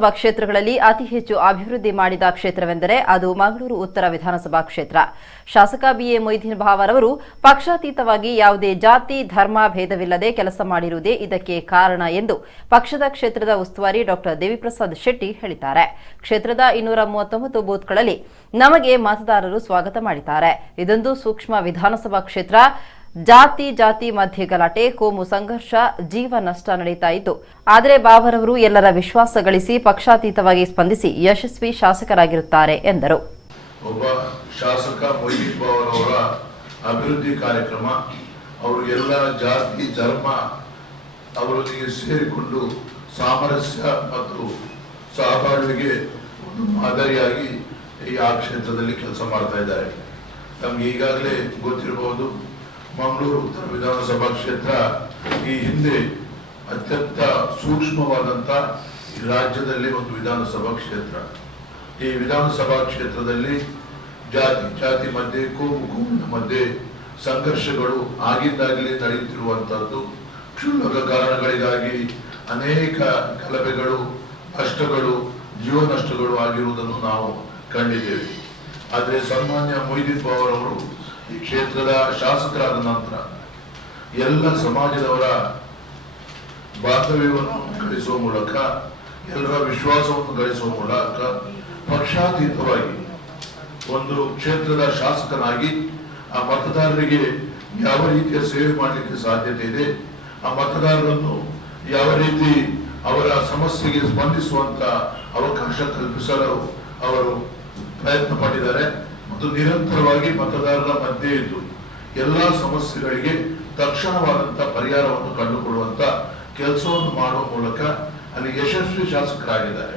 ಕ್ಷೇತ್ರಗಳಲ್ಲಿ ಅತಿ ಹೆಚ್ಚು ಅಭಿವೃದ್ಧಿ ಮಾಡಿದ ಕ್ಷೇತ್ರವೆಂದರೆ ಅದು ಮಂಗಳೂರು ಉತ್ತರ ವಿಧಾನಸಭಾ ಕ್ಷೇತ್ರ. ಶಾಸಕ ಬಿಎ ಮೊಯ್ದೀನ್ ಭಾವರವರು ಪಕ್ಷಾತೀತವಾಗಿ ಯಾವುದೇ ಜಾತಿ ಧರ್ಮ ಭೇದವಿಲ್ಲದೆ ಕೆಲಸ ಮಾಡಿರುವುದೇ ಇದಕ್ಕೆ ಕಾರಣ ಎಂದು ಪಕ್ಷದ ಕ್ಷೇತ್ರದ ಉಸ್ತುವಾರಿ ಡಾ ದೇವಿಪ್ರಸಾದ್ ಶೆಟ್ಟಿ ಹೇಳಿದ್ದಾರೆ. ಕ್ಷೇತ್ರದ 239 ಬೂತ್ಗಳಲ್ಲಿ ನಮಗೆ ಮತದಾರರು ಸ್ವಾಗತ ಮಾಡಿದ್ದಾರೆ. ಇದೊಂದು ಸೂಕ್ಷ್ಮ ವಿಧಾನಸಭಾ ಕ್ಷೇತ್ರ. ಜಾತಿ ಮಧ್ಯೆ ಗಲಾಟೆ, ಕೋಮು ಸಂಘರ್ಷ, ಜೀವ ನಷ್ಟ ನಡೀತಾ ಇತ್ತು. ಆದರೆ ಬಾವರವರು ಎಲ್ಲರ ವಿಶ್ವಾಸ ಗಳಿಸಿ ಪಕ್ಷಾತೀತವಾಗಿ ಸ್ಪಂದಿಸಿ ಯಶಸ್ವಿ ಶಾಸಕರಾಗಿರುತ್ತಾರೆ ಎಂದರು. ಒಬ್ಬ ಶಾಸಕ ಮೊಯ್ದೀನ್ ಬಾವರವರ ಅಭಿವೃದ್ಧಿ ಕಾರ್ಯಕ್ರಮ, ಅವರು ಎಲ್ಲ ಜಾತಿ ಧರ್ಮ ಅವರೊಂದಿಗೆ ಸೇರಿಕೊಂಡು ಸಾಮರಸ್ಯ ಮತ್ತು ಸಹಬಾಳ್ವೆಗೆ ಒಂದು ಮಾದರಿಯಾಗಿ ಆ ಕ್ಷೇತ್ರದಲ್ಲಿ ಕೆಲಸ ಮಾಡ್ತಾ ಇದ್ದಾರೆ. ನಮ್ಗೆ ಈಗಾಗಲೇ ಗೊತ್ತಿರಬಹುದು, ಮಂಗಳೂರು ಉತ್ತರ ವಿಧಾನಸಭಾ ಕ್ಷೇತ್ರ ಈ ಹಿಂದೆ ಅತ್ಯಂತ ಸೂಕ್ಷ್ಮವಾದಂಥ ರಾಜ್ಯದಲ್ಲಿ ಒಂದು ವಿಧಾನಸಭಾ ಕ್ಷೇತ್ರ. ಈ ವಿಧಾನಸಭಾ ಕ್ಷೇತ್ರದಲ್ಲಿ ಜಾತಿ ಮಧ್ಯೆ ಕೋಮಿನ ಮಧ್ಯೆ ಸಂಘರ್ಷಗಳು ಆಗಿಂದಾಗಲೇ ನಡೆಯುತ್ತಿರುವಂತಹದ್ದು. ಕ್ಷುಲ್ಲಕ ಕಾರಣಗಳಿಗಾಗಿ ಅನೇಕ ಗಲಭೆಗಳು, ನಷ್ಟಗಳು, ಜೀವ ನಷ್ಟಗಳು ಆಗಿರುವುದನ್ನು ನಾವು ಕಂಡಿದ್ದೇವೆ. ಆದರೆ ಸನ್ಮಾನ್ಯ ಮೊಯ್ದೀನ್ ಬಾವರವರು ಈ ಕ್ಷೇತ್ರದ ಶಾಸಕರಾದ ನಂತರ ಎಲ್ಲ ಸಮಾಜದವರ ಬಾಂಧವ್ಯವನ್ನು ಗಳಿಸುವ ಮೂಲಕ, ಎಲ್ಲರ ವಿಶ್ವಾಸವನ್ನು ಗಳಿಸುವ ಮೂಲಕ ಪಕ್ಷಾತೀತವಾಗಿ ಒಂದು ಕ್ಷೇತ್ರದ ಶಾಸಕನಾಗಿ ಆ ಮತದಾರರಿಗೆ ಯಾವ ರೀತಿಯ ಸೇವೆ ಮಾಡಲಿಕ್ಕೆ ಸಾಧ್ಯತೆ ಇದೆ, ಆ ಮತದಾರರನ್ನು ಯಾವ ರೀತಿ ಅವರ ಸಮಸ್ಯೆಗೆ ಸ್ಪಂದಿಸುವಂತ ಅವಕಾಶ ಕಲ್ಪಿಸಲು ಅವರು ಪ್ರಯತ್ನ ಪಟ್ಟಿದ್ದಾರೆ. ಮತ್ತು ನಿರಂತರವಾಗಿ ಮತದಾರರ ಮಧ್ಯೆ ಇದ್ದು ಎಲ್ಲ ಸಮಸ್ಯೆಗಳಿಗೆ ತಕ್ಷಣವಾದಂತ ಪರಿಹಾರವನ್ನು ಕಂಡುಕೊಳ್ಳುವಂತ ಕೆಲಸವನ್ನು ಮಾಡುವ ಮೂಲಕ ಅಲ್ಲಿ ಯಶಸ್ವಿ ಶಾಸಕರಾಗಿದ್ದಾರೆ.